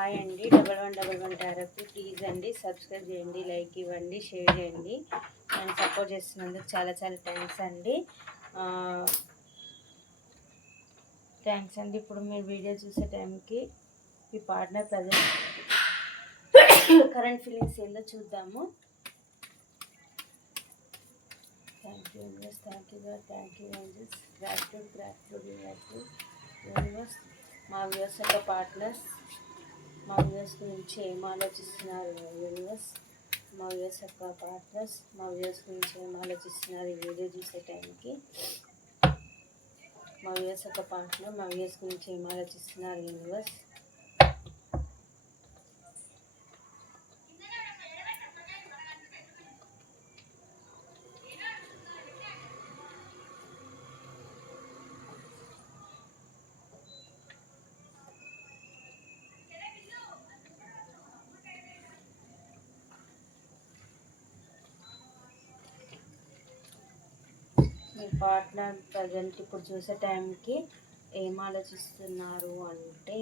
Hi అండి. 1111 టారఫ్కి please అండి subscribe చేయండి, లైక్ ఇవ్వండి, షేర్ చేయండి. నన్ను సపోర్ట్ చేస్తున్నందుకు చాలా చాలా థ్యాంక్స్ అండి. థ్యాంక్స్ అండి. ఇప్పుడు మీరు వీడియో చూసే టైంకి మీ పార్ట్నర్ ప్రజెంట్ కరెంట్ ఫీలింగ్స్ ఏందో చూద్దాము. Thank you universe, thank you God, thank you angels, gratitude gratitude gratitude universe. మా వ్యూవర్స్ యొక్క పార్ట్నర్స్ మా వ్యూవర్స్ గురించి ఏం ఆలోచిస్తున్నారు యూనివర్స్? మా వ్యూవర్స్ యొక్క పార్ట్నర్స్ మా వ్యూవర్స్ గురించి ఏం ఆలోచిస్తున్నారు ఈ వీడియో చూసే టైంకి? మా వ్యూవర్స్ యొక్క పార్ట్నర్ మా వ్యూవర్స్ గురించి ఏం ఆలోచిస్తున్నారు యూనివర్స్? మీ పార్ట్నర్ ప్రజెంట్ ఇప్పుడు చూసే టైంకి ఏం ఆలోచిస్తున్నారు అంటే,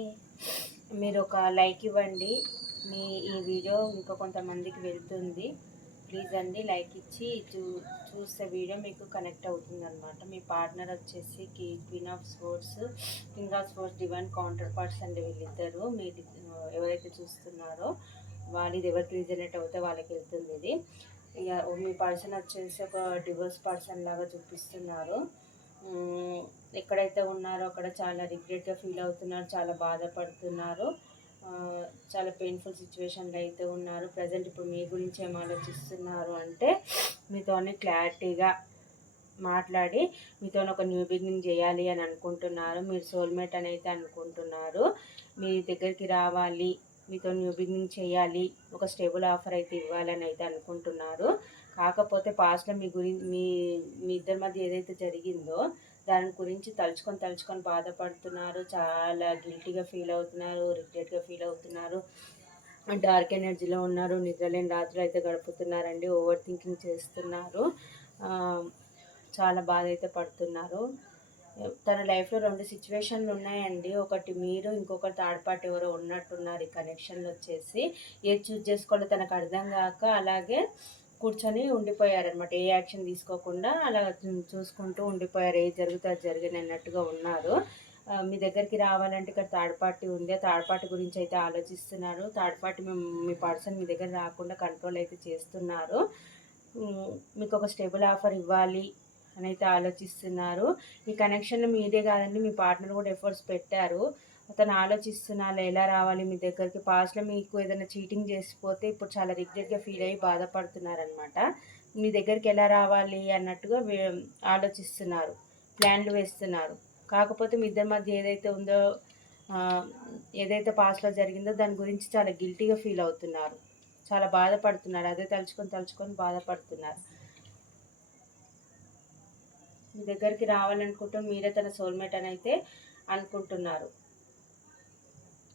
మీరు ఒక లైక్ ఇవ్వండి. మీ ఈ వీడియో ఇంకా కొంతమందికి వెళ్తుంది. ప్లీజ్ అండి లైక్ ఇచ్చి చూస్తే వీడియో మీకు కనెక్ట్ అవుతుంది అనమాట. మీ పార్ట్నర్ వచ్చేసి queen of sports, king of sports, divine counter parts అండి వీళ్ళిద్దరు. మీ ఎవరైతే చూస్తున్నారో ఇది ఎవరికి రీజనేట్ అవుతే వాళ్ళకి వెళ్తుంది ఇది. ఇక మీ పర్సన్ వచ్చేసి ఒక డివోర్స్ పర్సన్ లాగా చూపిస్తున్నారు. ఎక్కడైతే ఉన్నారో అక్కడ చాలా రిగ్రెట్గా ఫీల్ అవుతున్నారు, చాలా బాధపడుతున్నారు, చాలా పెయిన్ఫుల్ సిచ్యువేషన్లో అయితే ఉన్నారు. ప్రజెంట్ ఇప్పుడు మీ గురించి ఏం ఆలోచిస్తున్నారు అంటే, మీతోనే క్లారిటీగా మాట్లాడి మీతో ఒక న్యూ బిగినింగ్ చేయాలి అని అనుకుంటున్నారు. మీరు సోల్మేట్ అని అయితే అనుకుంటున్నారు. మీ దగ్గరికి రావాలి, మీతో న్యూ బిగినింగ్ చేయాలి, ఒక స్టేబుల్ ఆఫర్ అయితే ఇవ్వాలని అయితే అనుకుంటున్నారు. కాకపోతే పాస్ట్లో మీ ఇద్దరి మధ్య ఏదైతే జరిగిందో దాని గురించి తలుచుకొని బాధపడుతున్నారు, చాలా గిల్టీగా ఫీల్ అవుతున్నారు, రిగ్రెట్గా ఫీల్ అవుతున్నారు, డార్క్ ఎనర్జీలో ఉన్నారు, నిద్రలేని రాత్రులు అయితే గడుపుతున్నారండి, ఓవర్ థింకింగ్ చేస్తున్నారు, చాలా బాధ అయితే పడుతున్నారు. తన లైఫ్లో 2 సిచ్యువేషన్లు ఉన్నాయండి. ఒకటి మీరు, ఇంకొకటి థర్డ్ పార్టీ ఎవరో ఉన్నట్టున్నారు ఈ కనెక్షన్లో వచ్చేసి. ఏది చూస్ చేసుకోవాలో తనకు అర్థం కాక అలాగే కూర్చొని ఉండిపోయారనమాట. ఏ యాక్షన్ తీసుకోకుండా అలా చూసుకుంటూ ఉండిపోయారు. ఏది జరిగితే అది జరిగినట్టుగా ఉన్నారు. మీ దగ్గరికి రావాలంటే ఇక్కడ థర్డ్ పార్టీ ఉంది. ఆ థర్డ్ పార్టీ గురించి అయితే ఆలోచిస్తున్నారు. థర్డ్ పార్టీ మీ పర్సన్ మీ దగ్గర రాకుండా కంట్రోల్ అయితే చేస్తున్నారు. మీకు ఒక స్టేబుల్ ఆఫర్ ఇవ్వాలి అని అయితే ఆలోచిస్తున్నారు. ఈ కనెక్షన్లో మీదే కాదండి, మీ పార్ట్నర్ కూడా ఎఫర్ట్స్ పెట్టారు. అతను ఆలోచిస్తున్నారు ఎలా రావాలి మీ దగ్గరికి. పాస్ట్లో మీకు ఏదైనా చీటింగ్ చేసిపోతే ఇప్పుడు చాలా రిగ్రెట్గా ఫీల్ అయ్యి బాధపడుతున్నారనమాట. మీ దగ్గరికి ఎలా రావాలి అన్నట్టుగా ఆలోచిస్తున్నారు, ప్లాన్లు వేస్తున్నారు. కాకపోతే మీ ఇద్దరి మధ్య ఏదైతే ఉందో, ఏదైతే పాస్ట్లో జరిగిందో దాని గురించి చాలా గిల్టీగా ఫీల్ అవుతున్నారు, చాలా బాధపడుతున్నారు. అదే తలుచుకొని బాధపడుతున్నారు. మీ దగ్గరికి రావాలనుకుంటూ మీరే తన సోల్మేట్ అని అయితే అనుకుంటున్నారు.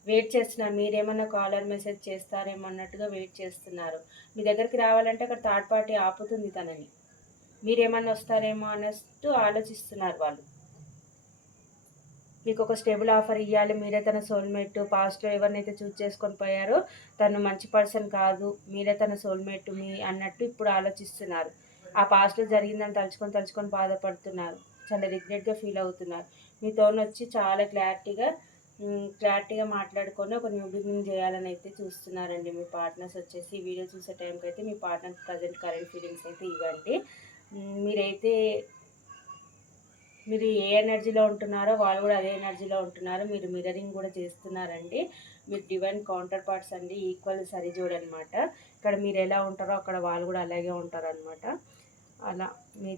వెయిట్ చేస్తున్నారు, మీరేమన్నా కాలర్ మెసేజ్ చేస్తారేమో అన్నట్టుగా వెయిట్ చేస్తున్నారు. మీ దగ్గరికి రావాలంటే అక్కడ థర్డ్ పార్టీ ఆపుతుంది తనని. మీరేమన్నా వస్తారేమో అన్నట్టు ఆలోచిస్తున్నారు వాళ్ళు. మీకు ఒక స్టేబుల్ ఆఫర్ ఇవ్వాలి, మీరే తన సోల్మేట్. పాస్ట్లో ఎవరినైతే చూస్ చేసుకొని పోయారో తను మంచి పర్సన్ కాదు, మీరే తన సోల్మేట్ మీ అన్నట్టు ఇప్పుడు ఆలోచిస్తున్నారు. ఆ పాస్ట్లో జరిగిందని తలుచుకొని బాధపడుతున్నారు, చాలా రిగ్రెట్గా ఫీల్ అవుతున్నారు. మీతో వచ్చి చాలా క్లారిటీగా మాట్లాడుకొని ఒక న్యూ బిగినింగ్ చేయాలని అయితే చూస్తున్నారండి మీ పార్ట్నర్స్ వచ్చేసి. ఈ వీడియో చూసే టైంకి అయితే మీ పార్ట్నర్ ప్రజెంట్ కరెంట్ ఫీలింగ్స్ అయితే ఇవ్వండి. మీరు ఏ ఎనర్జీలో ఉంటున్నారో వాళ్ళు కూడా అదే ఎనర్జీలో ఉంటున్నారు. మీరు మిర్రరింగ్ కూడా చేస్తున్నారండి. మీరు డివైన్ కౌంటర్ పార్ట్స్ అండి, ఈక్వల్ సరిజోడు అనమాట. ఇక్కడ మీరు ఎలా ఉంటారో అక్కడ వాళ్ళు కూడా అలాగే ఉంటారు అనమాట. అలా మీ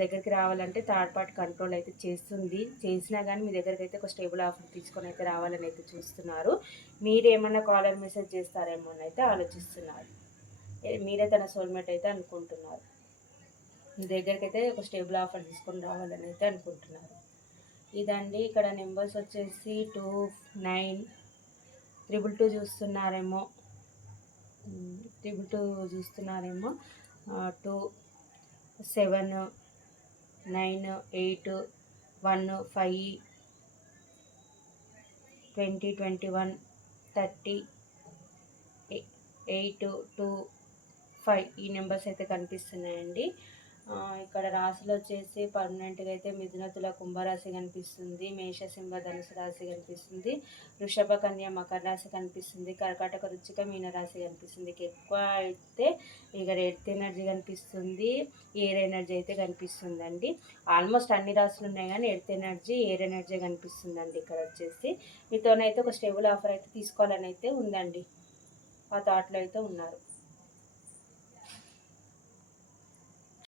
దగ్గరికి రావాలంటే థర్డ్ పార్టీ కంట్రోల్ అయితే చేసినా కానీ మీ దగ్గరికి అయితే ఒక స్టేబుల్ ఆఫర్ తీసుకొని అయితే రావాలని అయితే చూస్తున్నారు. మీరేమన్నా కాలర్ మెసేజ్ చేస్తారేమో అని అయితే ఆలోచిస్తున్నారు. మీరే తన సోల్మేట్ అయితే అనుకుంటున్నారు. మీ దగ్గరికి అయితే ఒక స్టేబుల్ ఆఫర్ తీసుకొని రావాలని అయితే అనుకుంటున్నారు. ఇదండి. ఇక్కడ నెంబర్స్ వచ్చేసి 2922 చూస్తున్నారేమో, 2 7 9 8 1 5 20 21 30, 8, 2, 5 ఈ నెంబర్స్ అయితే కనిపిస్తున్నాయండి. ఇక్కడ రాశులు వచ్చేసి పర్మనెంట్గా అయితే మిథున, తుల, కుంభరాశి కనిపిస్తుంది, మేష, సింహ, ధనుసు రాశి కనిపిస్తుంది, వృషభ, కన్య, మకర రాశి కనిపిస్తుంది, కర్కాటక, వృశ్చిక, మీన రాశి కనిపిస్తుంది. ఎక్కువ అయితే ఇక ఎర్త్ ఎనర్జీ కనిపిస్తుంది, ఎయిర్ ఎనర్జీ అయితే కనిపిస్తుందండి. ఆల్మోస్ట్ అన్ని రాశులు ఉన్నాయి కానీ ఎర్త్ ఎనర్జీ, ఎయిర్ ఎనర్జీ కనిపిస్తుందండి. ఇక్కడ వచ్చేసి మీతోనైతే ఒక స్టేబుల్ ఆఫర్ అయితే తీసుకోవాలని అయితే ఉందండి. ఆ థాట్లో అయితే ఉన్నారు.